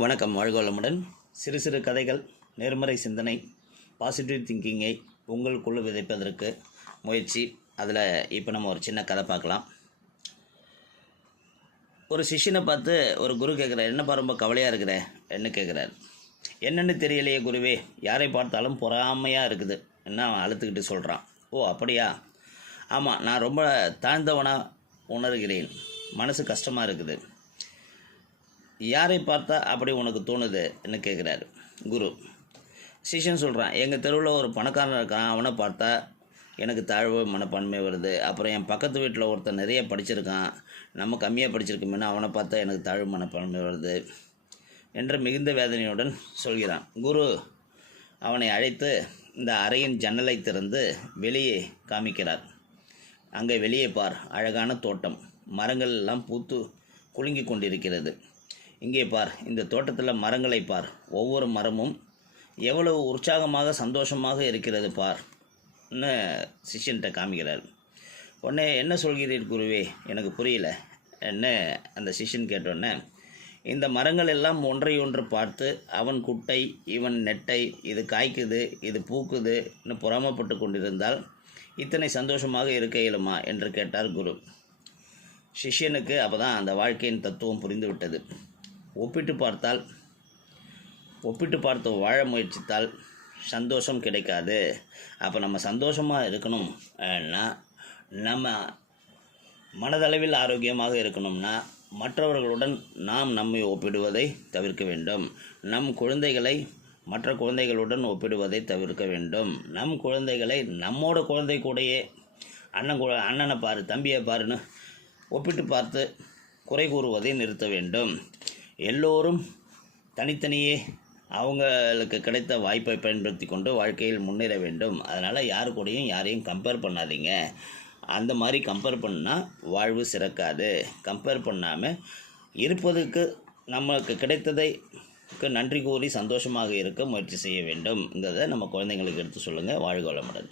வணக்கம் வாழ்கோளமுடன். சிறு சிறு கதைகள் நேர்மறை சிந்தனை பாசிட்டிவ் திங்கிங்கை உங்களுக்குள்ளே விதைப்பதற்கு முயற்சி. அதில் இப்போ நம்ம ஒரு சின்ன கதை பார்க்கலாம். ஒரு சிஷ்யனை பார்த்து ஒரு குரு கேட்குறார் என்னப்பா ரொம்ப கவலையாக இருக்கிற? என்ன கேட்குறாரு என்னென்னு தெரியலையே குருவே யாரை பார்த்தாலும் பொறாமையாக இருக்குது என்ன அவன் அழுத்துக்கிட்டு சொல்கிறான் ஓ அப்படியா? ஆமாம் நான் ரொம்ப தாழ்ந்தவனாக உணர்கிறேன். மனசு கஷ்டமாக இருக்குது. யாரை பார்த்தா அப்படி உனக்கு தோணுது என்ன கேட்குறாரு. குரு சிஷன் சொல்கிறான் எங்கள் தெருவில் ஒரு பணக்காரன் இருக்கான் அவனை பார்த்தா எனக்கு தாழ்வு மனப்பான்மை வருது. அப்புறம் என் பக்கத்து வீட்டில் ஒருத்தன் நிறைய படிச்சிருக்கான் நம்ம கம்மியாக படிச்சிருக்கோம்னா அவனை பார்த்தா எனக்கு தாழ்வு மனப்பான்மை வருது என்று மிகுந்த வேதனையுடன் சொல்கிறான். குரு அவனை அழைத்து இந்த அறையின் ஜன்னலை திறந்து வெளியே காமிக்கிறார். அங்கே வெளியே பார் அழகான தோட்டம் மரங்கள் எல்லாம் பூத்து குலுங்கி கொண்டிருக்கிறது. இங்கே பார் இந்த தோட்டத்தில் மரங்களை பார். ஒவ்வொரு மரமும் எவ்வளவு உற்சாகமாக சந்தோஷமாக இருக்கிறது பார்னு சிஷ்யன்கிட்ட காமிக்கிறார். உடனே என்ன சொல்கிறீர் குருவே? எனக்கு புரியல. என்ன அந்த சிஷ்யன் கேட்டோன்னே இந்த மரங்கள் எல்லாம் ஒன்றை ஒன்று பார்த்து அவன் குட்டை இவன் நெட்டை இது காய்க்குது இது பூக்குதுன்னு புறாமப்பட்டு கொண்டிருந்தால் இத்தனை சந்தோஷமாக இருக்க இயலுமா? என்று கேட்டார் குரு. சிஷ்யனுக்கு அப்போதான் அந்த வாழ்க்கையின் தத்துவம் புரிந்துவிட்டது. ஒப்பிட்டு பார்த்தால் ஒப்பிட்டு பார்த்து வாழ முயற்சித்தால் சந்தோஷம் கிடைக்காது. அப்போ நம்ம சந்தோஷமாக இருக்கணும்னா நம்ம மனதளவில் ஆரோக்கியமாக இருக்கணும்னா மற்றவர்களுடன் நாம் நம்மை ஒப்பிடுவதை தவிர்க்க வேண்டும். நம் குழந்தைகளை மற்ற குழந்தைகளுடன் ஒப்பிடுவதை தவிர்க்க வேண்டும். நம் குழந்தைகளை நம்மோட குழந்தை கூடயே அண்ணன் கூட அண்ணனை பாரு தம்பியை பாருன்னு ஒப்பிட்டு பார்த்து குறை கூறுவதை நிறுத்த வேண்டும். எல்லோரும் தனித்தனியே அவங்களுக்கு கிடைத்த வாய்ப்பை பயன்படுத்தி கொண்டு வாழ்க்கையில் முன்னேற வேண்டும். அதனால் யாரு கூடயும் யாரையும் கம்பேர் பண்ணாதீங்க. அந்த மாதிரி கம்பேர் பண்ணால் வாழ்வு சிறக்காது. கம்பேர் பண்ணாமல் இருப்பதுக்கு நமக்கு கிடைத்ததைக்கு நன்றி கூறி சந்தோஷமாக இருக்க முயற்சி செய்ய வேண்டும். வேண்டும்ங்கிறத நம்ம குழந்தைங்களுக்கு எடுத்து சொல்லுங்கள் வாழ்க வளமுடன்.